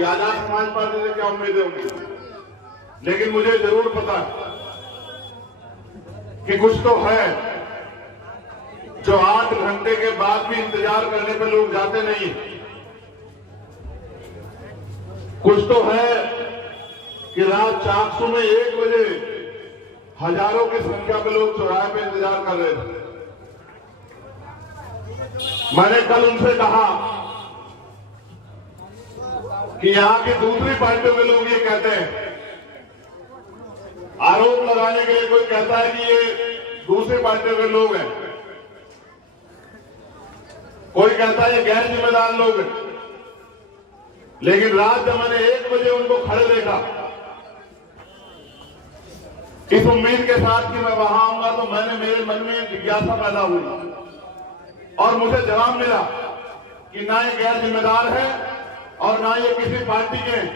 होगी, आजाद समाज पार्टी से क्या उम्मीदें होंगी, लेकिन मुझे जरूर पता है कि कुछ तो है जो 8 घंटे के बाद भी इंतजार करने पर लोग जाते नहीं। कुछ तो है कि रात चाकसू में 1 बजे हजारों की संख्या में लोग चौराहे पे इंतजार कर रहे थे। मैंने कल उनसे कहा कि यहां की दूसरी पार्टियों के लोग ये कहते हैं, आरोप लगाने के लिए कोई कहता है कि ये दूसरी पार्टियों के लोग हैं, कोई कहता है ये गैर जिम्मेदार लोग हैं, लेकिन रात जब मैंने 1 बजे उनको खड़े देखा इस उम्मीद के साथ कि मैं वहां आऊंगा, तो मेरे मन में जिज्ञासा पैदा हुई और मुझे जवाब मिला कि ना ये गैर जिम्मेदार है और ना ये किसी पार्टी के हैं,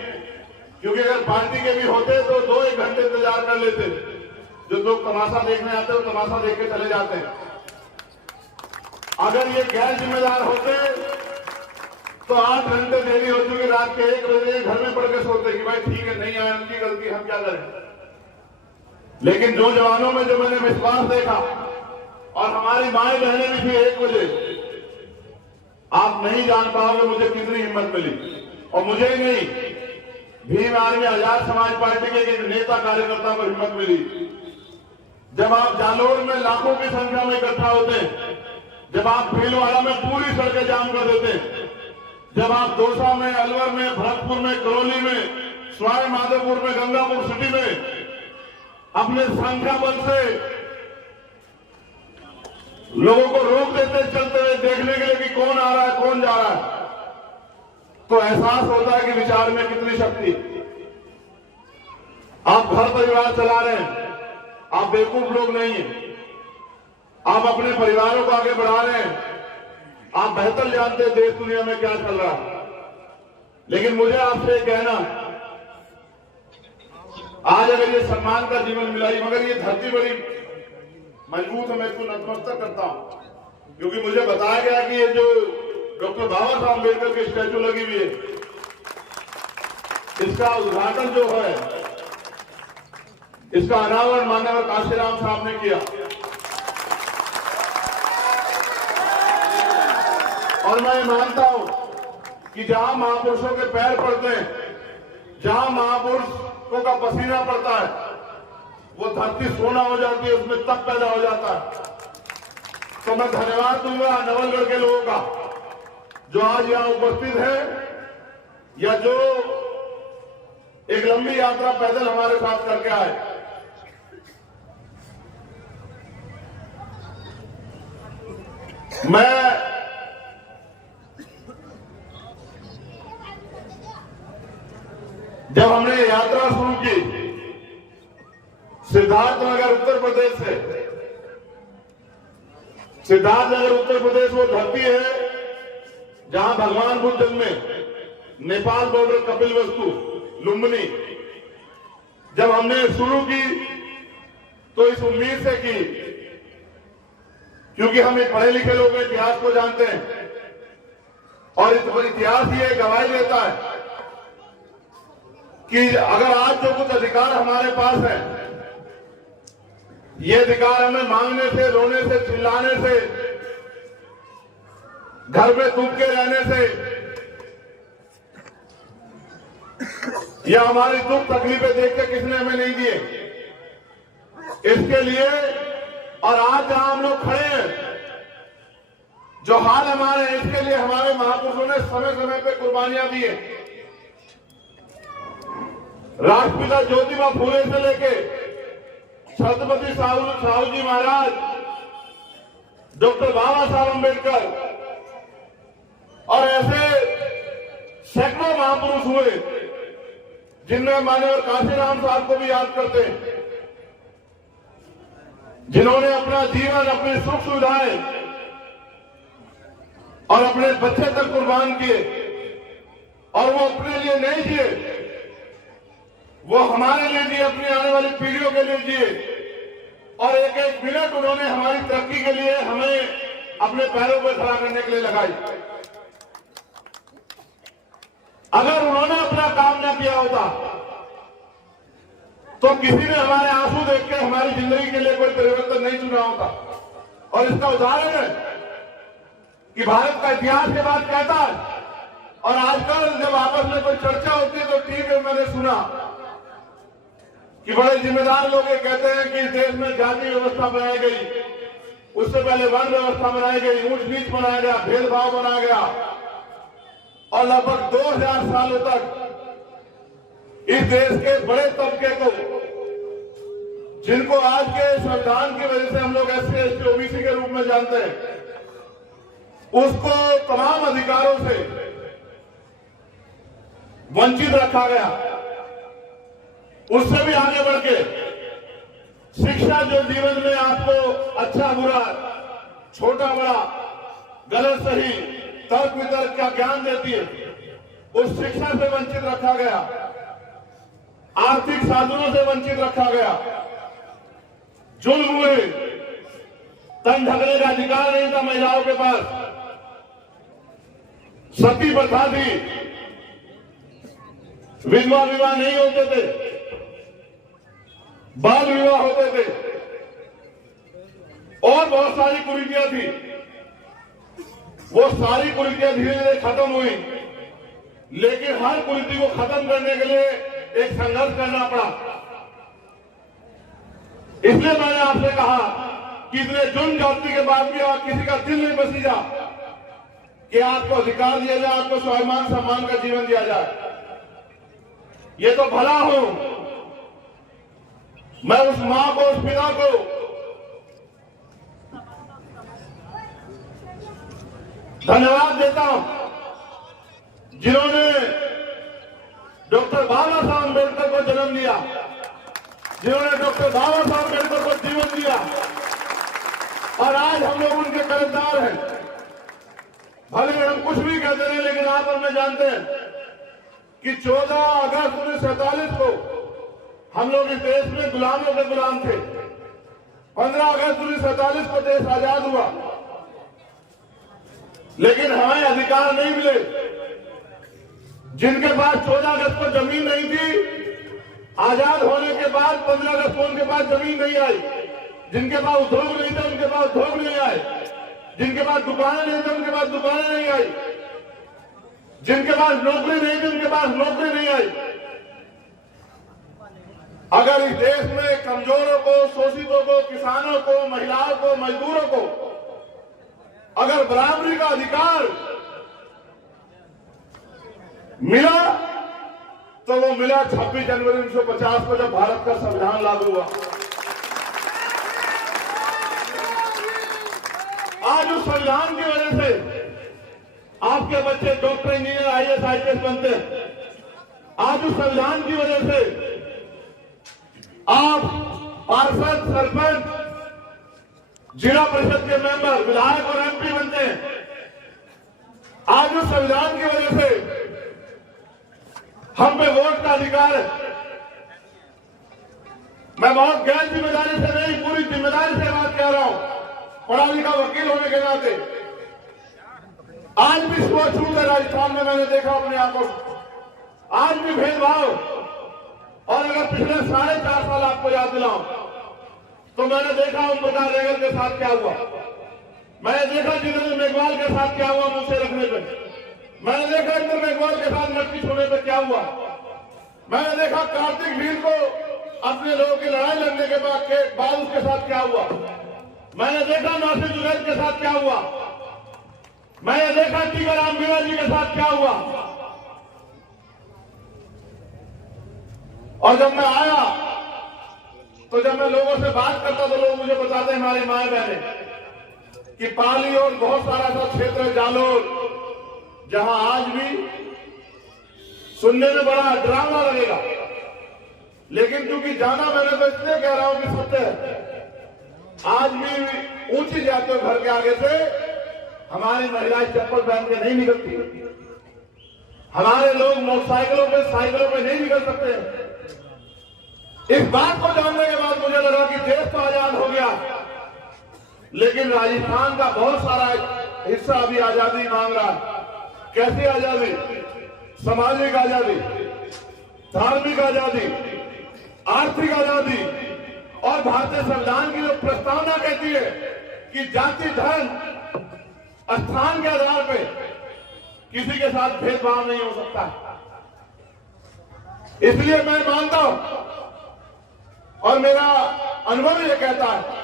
क्योंकि अगर पार्टी के भी होते तो 2-1 घंटे इंतजार कर लेते। जो लोग तमाशा देखने आते हैं वो तमाशा देख के चले जाते हैं। अगर ये गैर जिम्मेदार होते तो 8 घंटे देरी हो चुकी, रात के 1 बजे घर में पड़ के सोते कि भाई ठीक है, नहीं आए, उनकी गलती, हम क्या करें। लेकिन जो जवानों में जो मैंने विश्वास देखा, और हमारी माएं बहनें भी थी 1 बजे, आप नहीं जान पाओगे मुझे कितनी हिम्मत मिली। और मुझे ही नहीं, भीम आर्मी आजाद समाज पार्टी के एक नेता कार्यकर्ता को हिम्मत मिली। जब आप जालोर में लाखों की संख्या में इकट्ठा होते, जब आप भीलवाड़ा में पूरी सड़कें जाम कर देते, जब आप दौसा में, अलवर में, भरतपुर में, करौली में, सवाई माधोपुर में, गंगापुर सिटी में अपने संख्या बल से लोगों को रोक देते चलते हुए देखने के लिए कि कौन आ रहा है, कौन जा रहा है, तो एहसास होता है कि विचार में कितनी शक्ति। आप घर परिवार चला रहे हैं, आप बेवकूफ लोग नहीं हैं, आप अपने परिवारों को आगे बढ़ा रहे हैं, आप बेहतर जानते हैं देश दुनिया में क्या चल रहा है। लेकिन मुझे आपसे कहना, आज अगर ये सम्मान का जीवन मिला, मगर ये धरती बड़ी मजबूत है, मैं इसको नतमस्तक करता हूं, क्योंकि मुझे बताया गया कि ये जो डॉक्टर बाबा साहब अम्बेडकर की स्टैचू लगी हुई है, इसका उद्घाटन जो है, इसका अनावरण माननीय काशीराम साहब ने किया। और मैं मानता हूं कि जहां महापुरुषों के पैर पड़ते हैं, जहां महापुरुषों का पसीना पड़ता है, वो धरती सोना हो जाती है, उसमें तप पैदा हो जाता है। तो मैं धन्यवाद दूंगा नवलगढ़ के लोगों का, जो आज यहां उपस्थित है, या जो एक लंबी यात्रा पैदल हमारे साथ करके आए। मैं जब हमने यात्रा शुरू की सिद्धार्थनगर उत्तर प्रदेश से, सिद्धार्थनगर उत्तर प्रदेश वो धरती है जहां भगवान बुद्ध जन्मे, नेपाल बॉर्डर, कपिलवस्तु, लुम्बिनी। जब हमने शुरू की तो इस उम्मीद से की, क्योंकि हम एक पढ़े लिखे लोग इतिहास को जानते हैं, और इतिहास ये गवाही देता है कि अगर आज जो कुछ अधिकार हमारे पास है, ये अधिकार हमें मांगने से, रोने से, चिल्लाने से, घर में दुख के रहने से, या हमारी दुख तकलीफें देख के किसने हमें नहीं दिए। इसके लिए, और आज जहां हम लोग खड़े हैं, जो हाल हमारे हैं, इसके लिए हमारे महापुरुषों ने समय समय पे कुर्बानियां दी है। राष्ट्रपिता ज्योतिबा फूले से लेके छत्रपति साहू जी महाराज, डॉक्टर बाबा साहब अम्बेडकर, और ऐसे सैकड़ों महापुरुष हुए, जिनमें माननीय काशीराम साहब को भी याद करते हैं, जिन्होंने अपना जीवन, अपनी सुख सुविधाएं और अपने बच्चे तक कुर्बान किए, और वो अपने लिए नहीं जिए, वो हमारे लिए जिए, अपनी आने वाली पीढ़ियों के लिए जिए, और एक एक मिनट उन्होंने हमारी तरक्की के लिए हमें अपने पैरों पर खड़ा करने के लिए लगाई। अगर उन्होंने अपना किया होता तो किसी ने हमारे आंसू देख के हमारी जिंदगी के लिए कोई परिवर्तन नहीं चुना होता। और इसका उदाहरण है कि भारत का इतिहास के बाद कहता है, और आजकल जब आपस में कोई चर्चा होती है तो टीवी पे मैंने सुना कि बड़े जिम्मेदार लोग ये कहते हैं कि इस देश में जाति व्यवस्था बनाई गई, उससे पहले वर्ण व्यवस्था बनाई गई, ऊंच नीच बनाया गया, भेदभाव बनाया गया, और लगभग 2000 सालों तक इस देश के बड़े तबके को, जिनको आज के संविधान की वजह से हम लोग SC ST OBC के रूप में जानते हैं, उसको तमाम अधिकारों से वंचित रखा गया। उससे भी आगे बढ़ के शिक्षा जो जीवन में आपको अच्छा बुरा, छोटा बड़ा, गलत सही, तर्क वितर्क का ज्ञान देती है, उस शिक्षा से वंचित रखा गया। आर्थिक साधनों से वंचित रखा गया। जुल्म हुए, तन ढकने का अधिकार नहीं था महिलाओं के पास, सती प्रथा थी, विधवा विवाह नहीं होते थे, बाल विवाह होते थे, और बहुत सारी कुरीतियां थी। वो सारी कुरीतियां धीरे धीरे खत्म हुई, लेकिन हर कुरीति को खत्म करने के लिए एक संघर्ष करना पड़ा। इसलिए मैंने आपसे कहा कि इतने जुल्म जाति के बाद भी आप किसी का दिल नहीं बसीजा कि आपको अधिकार दिया जाए, आपको स्वाभिमान सम्मान का जीवन दिया जाए। ये तो भला हो, मैं उस मां को, उस पिता को धन्यवाद देता हूं जिन्होंने डॉक्टर बाबा साहब अम्बेडकर को जन्म दिया, जिन्होंने डॉक्टर बाबा साहब अम्बेडकर को जीवन दिया, और आज हम लोग उनके कर्जदार हैं। भले हम कुछ भी कहते रहे, लेकिन आप और मैं जानते हैं कि 14 अगस्त 1947 को हम लोग इस देश में गुलामों के गुलाम थे। 15 अगस्त 1947 को देश आजाद हुआ, लेकिन हमें अधिकार नहीं मिले। जिनके पास 14 अगस्त को जमीन नहीं थी, आजाद होने के बाद 15 अगस्त को उनके पास जमीन नहीं आई। जिनके पास उद्योग नहीं थे, उनके पास उद्योग नहीं आए। जिनके पास दुकानें नहीं थे, उनके पास दुकानें नहीं आई। जिनके पास नौकरी नहीं थी, उनके पास नौकरी नहीं आई। अगर इस देश में कमजोरों को, शोषितों को, किसानों को, महिलाओं को, मजदूरों को अगर बराबरी का अधिकार मिला, तो वो मिला 26 जनवरी 1950 को, जब भारत का संविधान लागू हुआ। आज उस संविधान की वजह से आपके बच्चे डॉक्टर, इंजीनियर, IAS IPS बनते हैं। आज उस संविधान की वजह से आप पार्षद, सरपंच, जिला परिषद के मेंबर, विधायक और MP बनते हैं। आज उस संविधान की वजह से हम पे वोट का अधिकार है। मैं बहुत गैर जिम्मेदारी से नहीं, पूरी जिम्मेदारी से बात कह रहा हूं, पढ़ा लिखा वकील होने के नाते। आज भी छूट है राजस्थान में, मैंने देखा अपने आंखों से। आज भी भेदभाव। और अगर पिछले 4.5 साल आपको याद दिलाऊं, तो मैंने देखा ओम प्रकाश रेगल के साथ क्या हुआ, मैंने देखा जितेंद्र मेघवाल के साथ क्या हुआ मुझसे रखने पे, मैंने देखा इंद्र मेघवाल के साथ मटकी छोड़ने पे क्या हुआ, मैंने देखा कार्तिक वीर को अपने लोगों की लड़ाई लड़ने के बाद उसके साथ क्या हुआ, मैंने देखा नासिर जुनैद के साथ क्या हुआ, मैंने देखा टीकाराम मीणा जी के साथ क्या हुआ। और जब मैं आया, तो जब मैं लोगों से बात करता तो लोग मुझे बताते, हमारे माए बहने, कि पाली और बहुत सारा ऐसा क्षेत्र है, जालोर, जहां आज भी सुनने में बड़ा ड्रामा लगेगा, लेकिन क्योंकि जाना मैंने तो इसलिए कह रहा हूं कि सत्य है। आज भी ऊंची जातियों घर के आगे से हमारी महिलाएं चप्पल पहन के नहीं निकलती, हमारे लोग मोटरसाइकिलों पे, साइकिलों पे नहीं निकल सकते। इस बात को जानने के बाद मुझे लगा कि देश तो आजाद हो गया, लेकिन राजस्थान का बहुत सारा हिस्सा अभी आजादी मांग रहा है। कैसी आजादी? सामाजिक आजादी। धार्मिक आजादी, आर्थिक आजादी और भारतीय संविधान की जो प्रस्तावना कहती है कि जाति, धर्म, स्थान के आधार पे किसी के साथ भेदभाव नहीं हो सकता। इसलिए मैं मानता हूं और मेरा अनुभव ये कहता है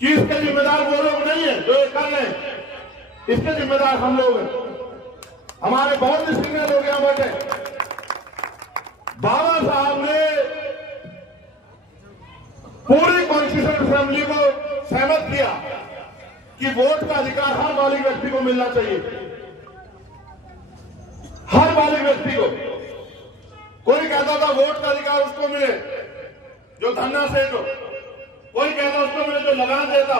कि इसके जिम्मेदार वो लोग नहीं है जो ये कर रहे हैं, इसके जिम्मेदार हम लोग हैं। हमारे बहुत ही सीनियर लोग यहां बैठे। बाबा साहब ने पूरी कॉन्स्टिट्यूशन असेंबली को सहमत किया कि वोट का अधिकार हर बालिग व्यक्ति को मिलना चाहिए, हर बालिग व्यक्ति को। कोई कहता था वोट का अधिकार उसको मिले जो धन्ना सेठ हो, कोई कहता उसको मिले जो लगान देता,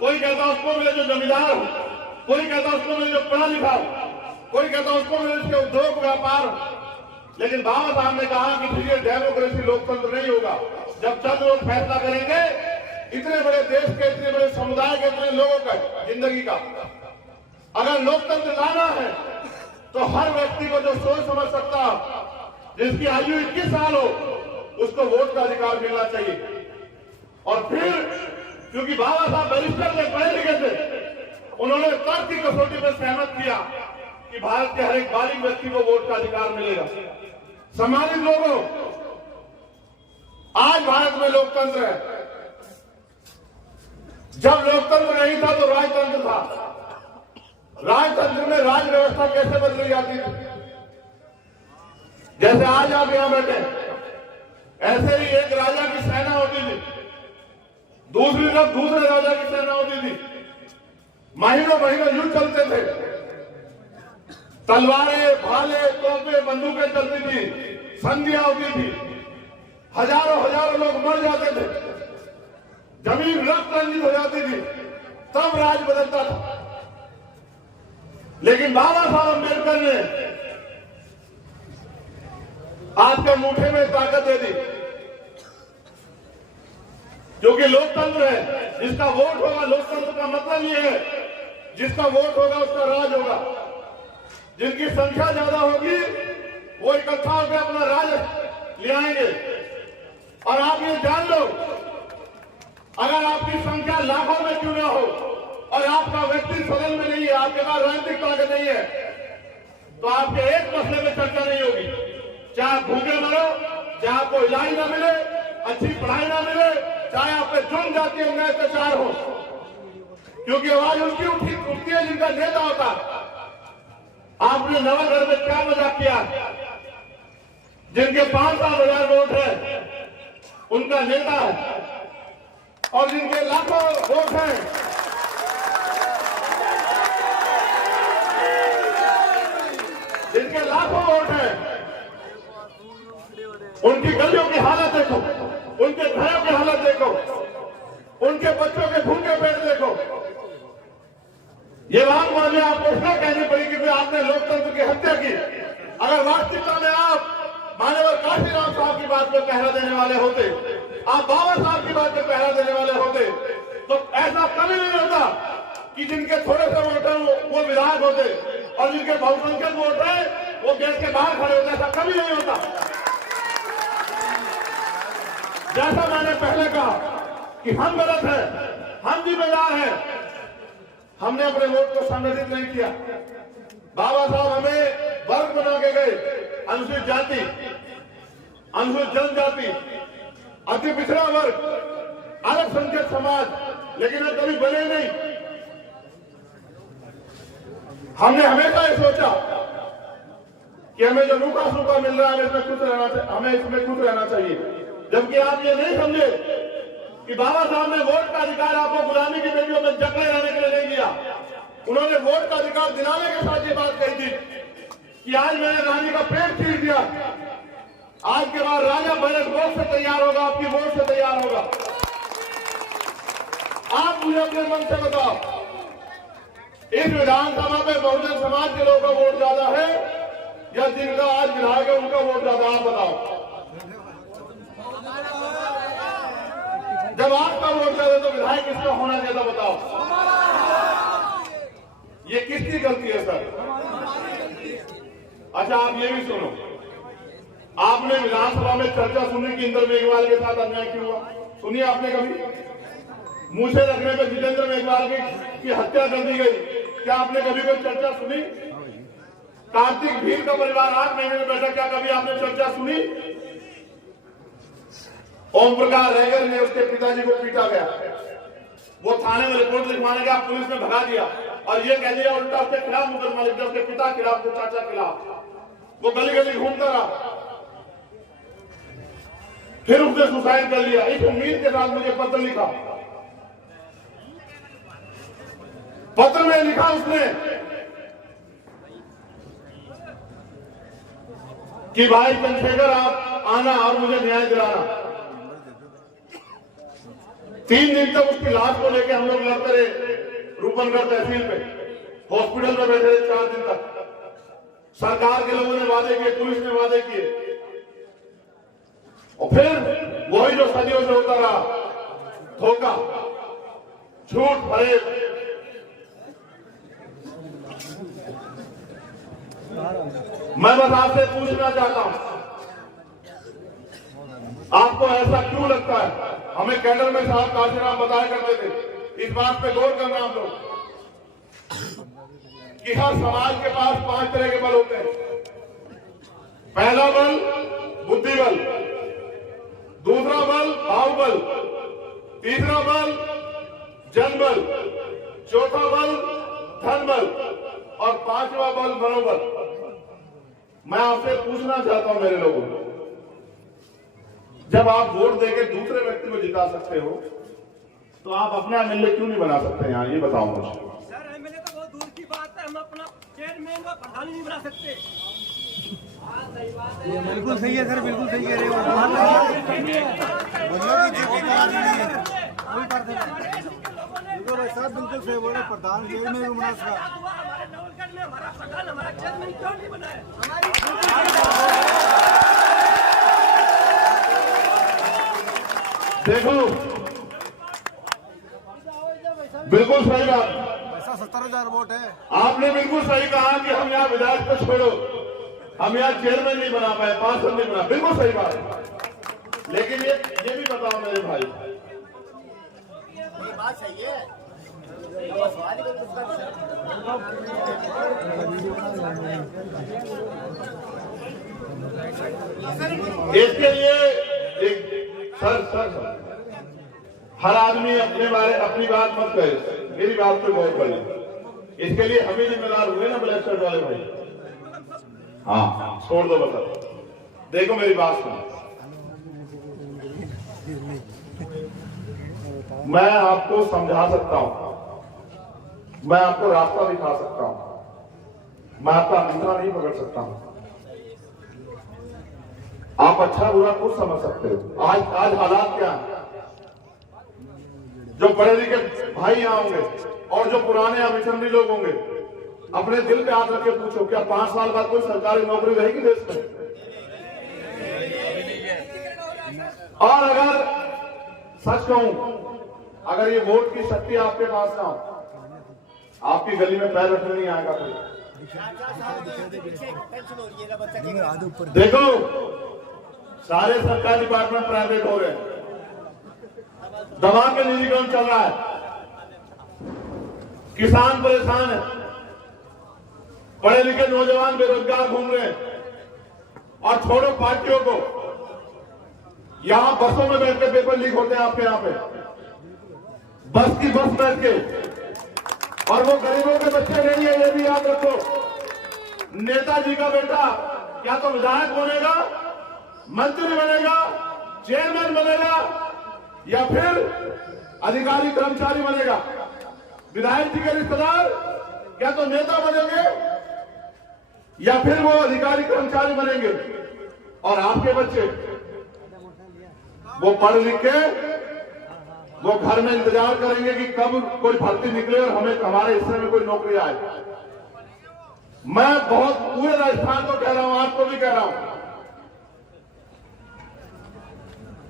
कोई कहता उसको मिले जो जमींदार हो, कोई कहता उसको मिले जो पढ़ा लिखा हो, कोई कहता उसको मिले जिसके उद्योग व्यापार हो। लेकिन बाबा साहब ने कहा कि ठीक है, डेमोक्रेसी लोकतंत्र नहीं होगा जब चंद लोग फैसला करेंगे इतने बड़े देश के, इतने बड़े समुदाय के, इतने लोगों का जिंदगी का। अगर लोकतंत्र लाना है तो हर व्यक्ति को जो सोच समझ सकता, जिसकी आयु 21 साल हो, उसको वोट का अधिकार मिलना चाहिए। और फिर क्योंकि बाबा साहब बैरिस्टर थे, पढ़े लिखे थे, उन्होंने तर्क की कसौटी पर सहमत किया कि भारत के हर एक बालिग व्यक्ति को वोट का अधिकार मिलेगा। सम्मानित लोगों, आज भारत में लोकतंत्र है। जब लोकतंत्र नहीं था तो राजतंत्र था। राजतंत्र में राज व्यवस्था कैसे बदली जाती थी? जैसे आज आप यहां बैठे, ऐसे ही एक राजा की सेना होती थी, दूसरी तरफ दूसरे राजा की सेना होती थी। महीनों महीनों युद्ध चलते थे, तलवारें, भाले, तोपें, बंदूकें चलती थी, संधियां होती थी, हजारों हजारों लोग मर जाते थे, जमीन रक्त रंजित हो जाती थी, तब राज बदलता था। लेकिन बाबा साहब अम्बेडकर ने आपके मुठे में ताकत दे दी, क्योंकि लोकतंत्र है, जिसका वोट होगा। लोकतंत्र का मतलब ये है जिसका वोट होगा उसका राज होगा। जिनकी संख्या ज्यादा होगी वो इकट्ठा होकर अपना राज ले आएंगे। और आप ये जान लो, अगर आपकी संख्या लाखों में क्यों ना हो और आपका व्यक्ति सदन में नहीं है, आपके पास राजनीतिक ताकत नहीं है, तो आपके एक मसले में चर्चा नहीं होगी। चाहे आप भूखे मरो, चाहे आपको इलाज ना मिले, अच्छी पढ़ाई ना मिले, चाहे आप पे जुर्म जाति अन्याय अत्याचार हो, क्योंकि आवाज उनकी उठती है जिनका नेता होता। आपने नवागढ़ में क्या मजाक किया? जिनके 5,000 वोट है उनका नेता है, और जिनके लाखों वोट हैं जिनके लाखों वोट हैं उनकी गलियों की हालत देखो, उनके घरों की हालत देखो, उनके बच्चों के भूखे पेट देखो। ये बात मानिए आपको इसलिए कहनी पड़ी क्योंकि आपने लोकतंत्र की हत्या की। अगर वास्तविकता में आप माननीय काशीराम साहब की बात पर पहरा देने वाले होते, आप बाबा साहब की बात पर पहरा देने वाले होते, तो ऐसा कभी नहीं होता कि जिनके थोड़े से वोट हैं वो विधायक होते और जिनके बहुसंख्यक वोट है वो गेट के बाहर खड़े होते। ऐसा कभी नहीं होता। जैसा मैंने पहले कहा कि हम गलत हैं, हम जिम्मेदार हैं, हमने अपने वोट को संगठित नहीं किया। बाबा साहब हमें वर्ग बना के गए, अनुसूचित जाति, अनुसूचित जनजाति, अति पिछड़ा वर्ग, अल्पसंख्यक समाज, लेकिन हम कभी बने नहीं। हमने हमेशा ये सोचा कि हमें जो रूखा सूखा मिल रहा है हमें इसमें खुश रहना चाहिए। जबकि आप ये नहीं समझे कि बाबा साहब ने वोट का अधिकार आपको गुलामी की बेटियों में जकड़े रहने के लिए नहीं दिया। उन्होंने वोट का अधिकार दिलाने के साथ ये बात कही थी कि आज मैंने रानी का पेट चीर दिया, आज के बाद राजा बैलेट वोट से तैयार होगा, आपकी वोट से तैयार होगा। आप मुझे अपने मन से बताओ, इस विधानसभा में बहुजन समाज के लोगों का वोट ज्यादा है या जिनका आज विधायक है उनका वोट ज्यादा? आप बताओ। जब आपका वोट ज्यादा तो विधायक किसका होना ज्यादा? बताओ। ये किसकी गलती है सर? अच्छा, आप ये भी सुनो, आपने विधानसभा में चर्चा सुनी कि इंद्र मेघवाल के साथ अन्याय क्यों हुआ? सुनिए आपने कभी? मुझे रखने पर जितेंद्र मेघवाल की हत्या कर दी गई, क्या आपने कभी कोई चर्चा सुनी? कार्तिक भील का परिवार 8 महीने में बैठा, क्या कभी आपने चर्चा सुनी? ओम प्रकाश रैगर ने उसके पिताजी को पीटा गया, वो थाने में रिपोर्ट लिखवाने गया, पुलिस ने भगा दिया और ये कह दिया उल्टा उसके खिलाफ मुकदमा लिख दिया, उसके पिता खिलाफ, उसके चाचा खिलाफ। वो गली गली घूमता रहा, फिर उसने सुसाइड कर लिया। इस उम्मीद के साथ मुझे पत्र लिखा, पत्र में लिखा उसने कि भाई चंद्रशेखर आप आना और मुझे न्याय दिलाना। 3 दिन तक उसकी लाश को लेकर हम लोग लड़ते रहे रूपनगढ़ तहसील पे, हॉस्पिटल में बैठे रहे 4 दिन तक। सरकार के लोगों ने वादे किए, पुलिस ने वादे किए, और फिर वही जो सदियों से होता रहा, धोखा, झूठ, फरेब। मैं बस आपसे पूछना चाहता हूं, आपको ऐसा क्यों लगता है? हमें कैडर में साहब काशीराम बताया करते थे, इस बात पे गौर करना हम लोग कि हर समाज के पास 5 तरह के बल होते हैं। पहला बल बुद्धि बल, दूसरा बल भाव बल, तीसरा बल जन बल, चौथा बल धन बल और 5वां बल मनोबल। मैं आपसे पूछना चाहता हूं मेरे लोगों को, जब आप वोट देकर दूसरे व्यक्ति को जिता सकते हो तो आप अपना एमएलए क्यों नहीं बना सकते? यहाँ ये बताओ मुझे। सर एमएलए तो बहुत दूर की बात है, हम अपना चेयरमैन व प्रधान नहीं बना सकते। बिल्कुल सही है सर, बिल्कुल सही कह रहे हो। बिल्कुल सही बोले, प्रधान चेयरमैन भी बना सकता। हमारे नवलगढ़ में हमारा प्रधान, हमारा चेयरमैन क्यों नहीं बना है? देखो, बिल्कुल सही बात, ऐसा 70,000 वोट है। आपने बिल्कुल सही कहा कि हम यहाँ विधायक को छोड़ो, हम यहाँ चेयरमैन नहीं बना पाए, पार्षद नहीं बना, बिल्कुल सही बात है। लेकिन ये भी बताओ मेरे भाई, ये बात सही है। इसके लिए सर हर आदमी अपनी बात मत कहे, मेरी बात पे गौर करिए। इसके लिए हम ही जिम्मेदार हुए ना ब्लैक शर्ट वाले भाई। हाँ, छोड़ दो बता। देखो मेरी बात सुनो, मैं आपको समझा सकता हूं, मैं आपको रास्ता दिखा सकता हूं, मैं आपका अंगूठा नहीं पकड़ सकता हूं। आप अच्छा बुरा खुद समझ सकते हो। आज हालात क्या है? जो पढ़े लिखे भाई यहाँ होंगे और जो पुराने मिशनरी लोग होंगे, अपने दिल पे हाथ रख के पूछो, क्या 5 साल बाद कोई सरकारी नौकरी रहेगी देश में? और अगर सच कहूं, अगर ये वोट की शक्ति आपके पास ना हो, आपकी गली में पैर रखने नहीं आएगा कोई। देखो, सारे सरकारी डिपार्टमेंट प्राइवेट हो रहे हैं, दवा के निजीकरण चल रहा है, किसान परेशान है, पढ़े लिखे नौजवान बेरोजगार घूम रहे हैं। और छोड़ो पार्टियों को, यहां बसों में बैठ के पेपर लीक होते हैं आपके यहां पे, बस की बस बैठ के, और वो गरीबों के बच्चे नहीं है, ये भी याद रखो। नेताजी का बेटा या तो विधायक बनेगा, मंत्री बनेगा, चेयरमैन बनेगा, या फिर अधिकारी कर्मचारी बनेगा। विधायक जी के रिश्तेदार या तो नेता बनेंगे या फिर वो अधिकारी कर्मचारी बनेंगे। और आपके बच्चे वो पढ़ लिख के वो घर में इंतजार करेंगे कि कब कोई भर्ती निकले और हमारे हिस्से में कोई नौकरी आए। मैं बहुत पूरे राजस्थान को कह रहा हूं, आपको भी कह रहा हूं,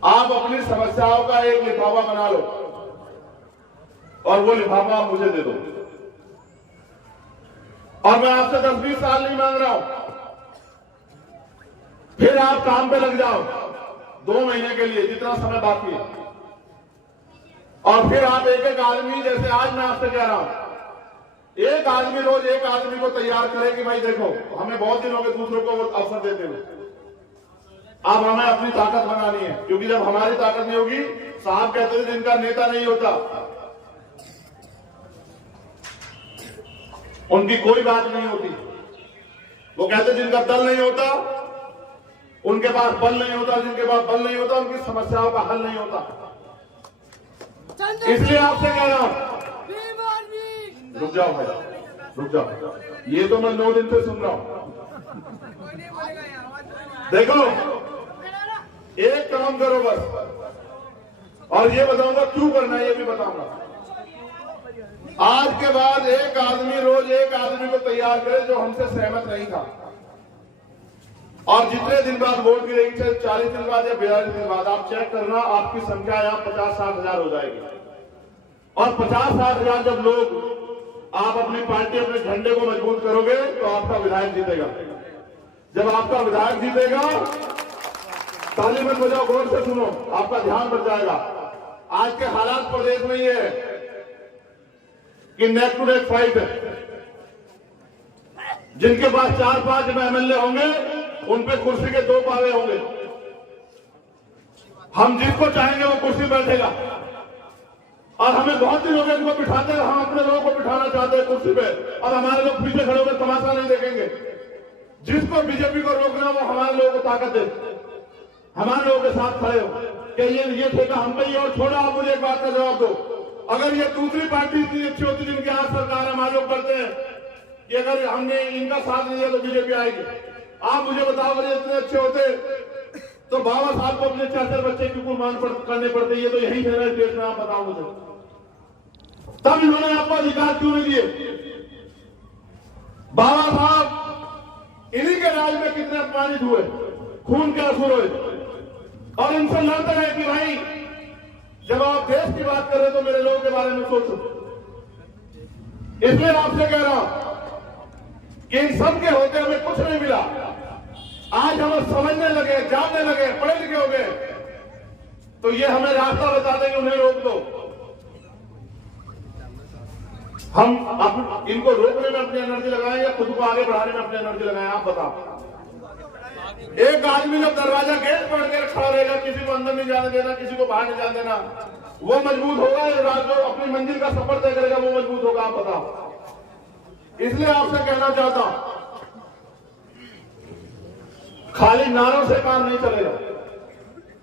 आप अपनी समस्याओं का एक लिफाफा बना लो और वो लिफाफा आप मुझे दे दो। और मैं आपसे 10-20 साल नहीं मांग रहा हूं, फिर फिर आप काम पे लग जाओ 2 महीने के लिए, जितना समय बाकी है, और फिर आप एक एक आदमी, जैसे आज मैं आपसे कह रहा हूं, एक आदमी रोज एक आदमी को तैयार करे कि भाई देखो हमें बहुत दिन हो गए दूसरों को अवसर देते हुए, अब हमें अपनी ताकत बनानी है, क्योंकि जब हमारी ताकत नहीं होगी, साहब कहते थे जिनका नेता नहीं होता उनकी कोई बात नहीं होती। वो कहते जिनका दल नहीं होता उनके पास बल नहीं होता, जिनके पास बल नहीं होता उनकी समस्याओं का हल नहीं होता। इसलिए आपसे कह रहा हूं, रुक जाओ भाई, रुक जाओ, ये तो मैं 9 दिन से सुन रहा हूं। देखो एक काम करो बस, और ये बताऊंगा क्यों करना है, ये भी बताऊंगा। आज के बाद एक आदमी रोज एक आदमी को तैयार करे जो हमसे सहमत नहीं था, और जितने दिन बाद वोट गिरेगी, चाहे 40 दिन बाद या 42 दिन बाद, आप चेक करना आपकी संख्या यहाँ 50-60 हजार हो जाएगी। और 50-60 हजार जब लोग आप अपनी पार्टी, अपने झंडे को मजबूत करोगे तो आपका विधायक जीतेगा। जब आपका विधायक जीतेगा, ताली मत बजाओ, गौर से सुनो, आपका ध्यान बढ़ जाएगा। आज के हालात प्रदेश में ये है कि नेक टू नेक फाइट है। जिनके पास 4-5 एमएलए होंगे उन पे कुर्सी के 2 पावे होंगे। हम जिसको चाहेंगे वो कुर्सी बैठेगा, और हमें बहुत दिन हो गए इनको बिठाते हैं, हम अपने लोगों को बिठाना चाहते हैं कुर्सी पे, और हमारे लोग पीछे खड़े होकर तमाशा नहीं देखेंगे। जिसको बीजेपी को रोकना वो हमारे लोगों को ताकत दे, हमारे लोगों के साथ खड़े हो कि ये ठेका हम पे ही, और छोड़ा। आप मुझे एक बात का जवाब दो, अगर ये दूसरी पार्टी इतनी अच्छी होती जिनकी आज सरकार है, हमारे लोग करते हैं कि अगर हमने इनका साथ नहीं दिया तो बीजेपी आएगी, आप मुझे बताओ अगर ये इतने अच्छे होते तो बाबा साहब को अपने 4 बच्चे क्यों कुर्बान करने पड़ते? ये तो यही है देश में, आप बताओ मुझे, तब इन्होंने आपको अधिकार क्यों नहीं दिए? बाबा साहब इन्हीं के राज में कितने अपमानित हुए, खून के आंसू रोए, और इनसे लड़ते रहे कि भाई जब आप देश की बात कर रहे तो मेरे लोगों के बारे में सोचो। इसलिए आपसे कह रहा हूं कि इन सब के होते हमें कुछ नहीं मिला। आज हम समझने लगे, जानने लगे, पढ़े लिखे हो गए, तो ये हमें रास्ता बता देंगे, उन्हें रोक दो। हम इनको रोकने में अपनी एनर्जी लगाएं या खुद को आगे बढ़ाने में अपनी एनर्जी लगाएं? आप बताओ। एक आदमी जब दरवाजा गेट पकड़ के खड़ा रहेगा, किसी को अंदर नहीं जाने देना, किसी को बाहर नहीं जाने देना, वो मजबूत होगा या जो अपनी मंजिल का सफर तय करेगा वो मजबूत होगा? आप बताओ। इसलिए आपसे कहना चाहता हूं, खाली नारों से काम नहीं चलेगा,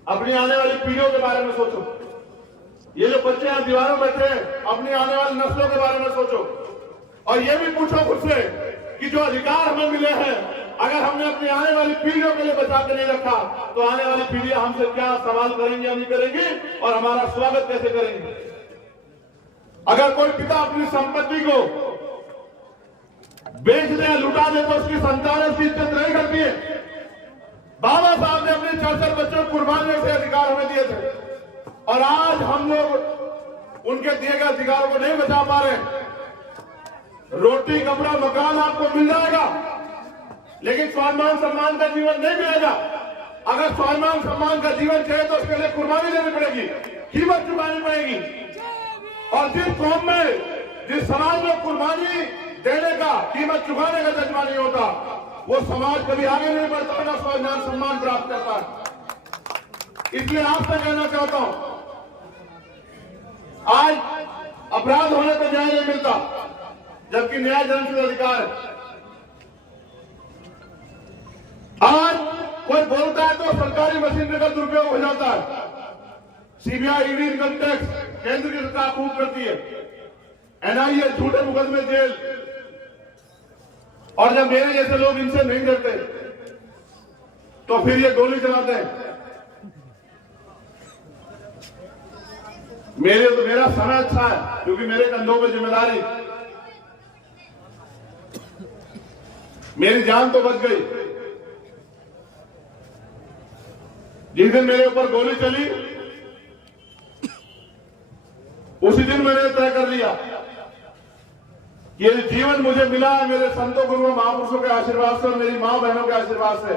अपनी आने वाली पीढ़ियों के बारे में सोचो। ये जो बच्चे यहां दीवारों में बैठे हैं, अपनी आने वाली नस्लों के बारे में सोचो, और ये भी पूछो खुद से कि जो अधिकार हमें मिले हैं, अगर हमने अपनी आने वाली पीढ़ियों के लिए बचा के नहीं रखा तो आने वाली पीढ़ियां हमसे क्या सवाल करेंगी या नहीं करेंगी, और हमारा स्वागत कैसे करेंगे? अगर कोई पिता अपनी संपत्ति को बेच दे, लुटा दे, तो उसकी संतान उसकी इज्जत नहीं करती है। बाबा साहब ने अपने 4 बच्चों को कुर्बानियों से अधिकार हमें दिए थे, और आज हम लोग उनके दिए गए अधिकारों को नहीं बचा पा रहे। रोटी, कपड़ा, मकान आपको मिल जाएगा, लेकिन स्वाभिमान सम्मान का जीवन नहीं मिलेगा। अगर स्वाभिमान सम्मान का जीवन चाहिए तो उसके लिए कुर्बानी देनी पड़ेगी, कीमत चुकानी पड़ेगी। और जिस कौम में, जिस समाज में कुर्बानी देने का, कीमत चुकाने का जज्बा नहीं होता, वो समाज कभी आगे नहीं बढ़ता, ना स्वाभिमान सम्मान प्राप्त करता। इसलिए आपसे कहना चाहता हूं, आज अपराध होने पर न्याय नहीं मिलता, जबकि न्याय जनहित अधिकार है। आज कोई बोलता है तो सरकारी मशीनरी का दुरुपयोग हो जाता है। सीबीआई, ईडी, इनकम टैक्स, केंद्र की सरकार खूब करती है, एनआईए, झूठे मुकदमे, जेल। और जब मेरे जैसे लोग इनसे नहीं डरते तो फिर ये गोली चलाते हैं। मेरा समय अच्छा है क्योंकि मेरे कंधों पर जिम्मेदारी, मेरी जान तो बच गई। जिस दिन मेरे ऊपर गोली चली उसी दिन मैंने तय कर लिया कि ये जीवन मुझे मिला है मेरे संतों, गुरुओं, महापुरुषों के आशीर्वाद से और मेरी मां बहनों के आशीर्वाद से,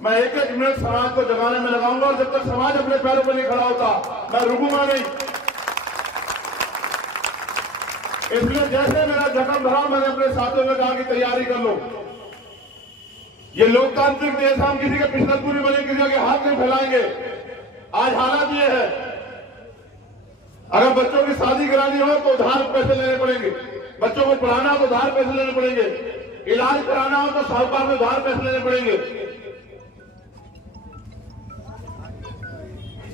मैं एक एक मिनट समाज को जगाने में लगाऊंगा और जब तक समाज अपने पैरों पर नहीं खड़ा होता मैं रुकूंगा नहीं। इसलिए जैसे मेरा जख्म भरा मैंने अपने साथियों में कहा कि तैयारी कर लो। ये लोकतांत्रिक देश हम किसी के पिछलतपुर नहीं बने, किसी के हाथ नहीं फैलाएंगे। आज हालात ये है, अगर बच्चों की शादी करानी हो तो उधार पैसे लेने पड़ेंगे, बच्चों को पढ़ाना हो तो उधार पैसे लेने पड़ेंगे, इलाज कराना हो तो साहूकार में उधार पैसे लेने पड़ेंगे।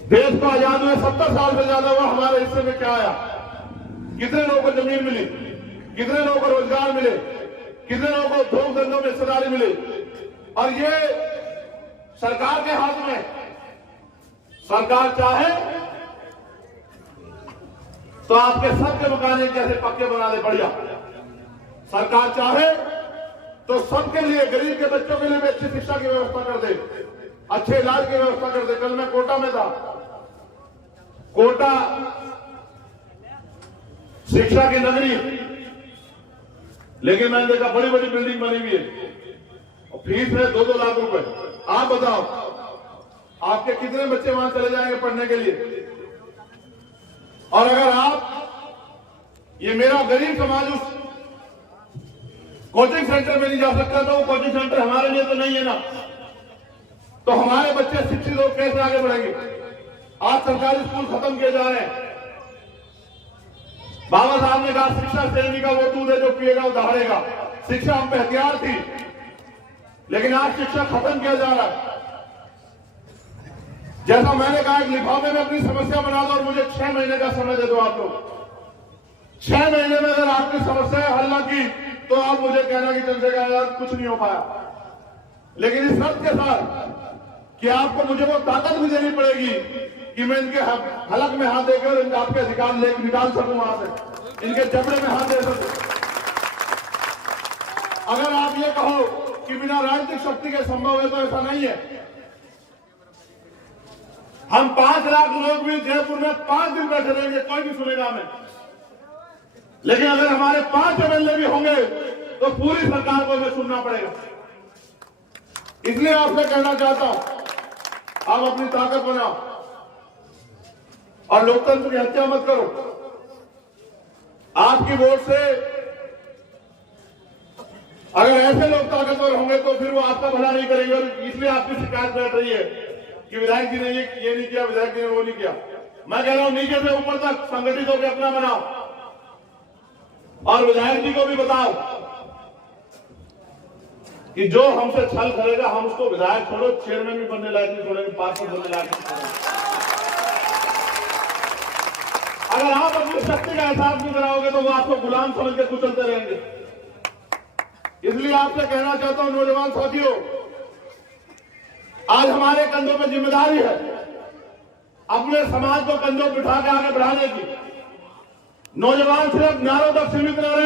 देश को आजाद हुए 70 साल से ज्यादा हुआ, हमारे हिस्से में क्या आया? कितने लोगों को जमीन मिली, कितने लोगों को रोजगार मिले, कितने लोगों को उद्योग धंधों में हिस्सेदारी मिली। और ये सरकार के हाथ में, सरकार चाहे तो आपके सबके मकान एक जैसे पक्के बना दे, बढ़िया। सरकार चाहे तो सबके लिए, गरीब के बच्चों के लिए भी अच्छी शिक्षा की व्यवस्था कर दे, अच्छे इलाज की व्यवस्था कर दे। कल मैं कोटा में था, कोटा शिक्षा की नगरी, लेकिन मैंने देखा बड़ी बड़ी बिल्डिंग बनी हुई है और फीस है 2-2 लाख रुपए। आप बताओ आपके कितने बच्चे वहां चले जाएंगे पढ़ने के लिए? और अगर आप, ये मेरा गरीब समाज उस कोचिंग सेंटर में नहीं जा सकता तो वो कोचिंग सेंटर हमारे लिए तो नहीं है ना, तो हमारे बच्चे शिक्षित लोग कैसे आगे बढ़ेंगे? आज सरकारी स्कूल खत्म किए जा रहे हैं। बाबा साहब ने कहा शिक्षा श्रेणी का वो दूध है जो पिएगा वो दहाड़ेगा। शिक्षा हम पे हथियार थी, लेकिन आज शिक्षा खत्म किया जा रहा है। जैसा मैंने कहा, एक लिफाफे में अपनी समस्या बना दो और मुझे 6 महीने का समय दे दो आप लोग। 6 महीने में अगर आपकी समस्या हल ना की तो आप मुझे कहना कि चंद्रशेखर यार कुछ नहीं हो पाया। लेकिन इस शर्त के साथ कि आपको मुझे वो ताकत भी देनी पड़ेगी कि मैं इनके हलक में हाथ देकर इनका आपके अधिकार निकाल सकूं, वहां से इनके जबड़े में हाथ दे सकूं। अगर आप ये कहो कि बिना राजनीतिक शक्ति के संभव है तो ऐसा नहीं है। हम 5 लाख लोग भी जयपुर में 5 दिन बैठे रहेंगे, कोई भी सुनेगा हमें। लेकिन अगर हमारे 5 एमएलए भी होंगे तो पूरी सरकार को हमें सुनना पड़ेगा। इसलिए आपसे कहना चाहता हूं, आप अपनी ताकत बनाओ और लोकतंत्र की हत्या मत करो। आपकी वोट से अगर ऐसे लोग ताकतवर होंगे तो फिर वो आपका भला नहीं करेंगे। और इसलिए आपकी शिकायत बैठ रही है कि विधायक जी ने ये नहीं किया, विधायक जी ने वो नहीं किया। मैं कह रहा हूं नीचे से ऊपर तक संगठित होकर अपना बनाओ और विधायक जी को भी बताओ कि जो हमसे छल करेगा हम उसको, विधायक छोड़ो, चेयरमैन भी बनने लायक नहीं छोड़ेंगे, पार्षद बनने लायक नहीं छोड़ेंगे। अगर आप अपनी शक्ति का एहसास नहीं कराओगे तो वो आपको गुलाम समझ के कुचलते रहेंगे। इसलिए आपसे कहना चाहता हूं नौजवान साथियों, आज हमारे कंधों पर जिम्मेदारी है अपने समाज को कंधों पर बिठा के आगे बढ़ाने की। नौजवान सिर्फ नारों तक सीमित न रहे।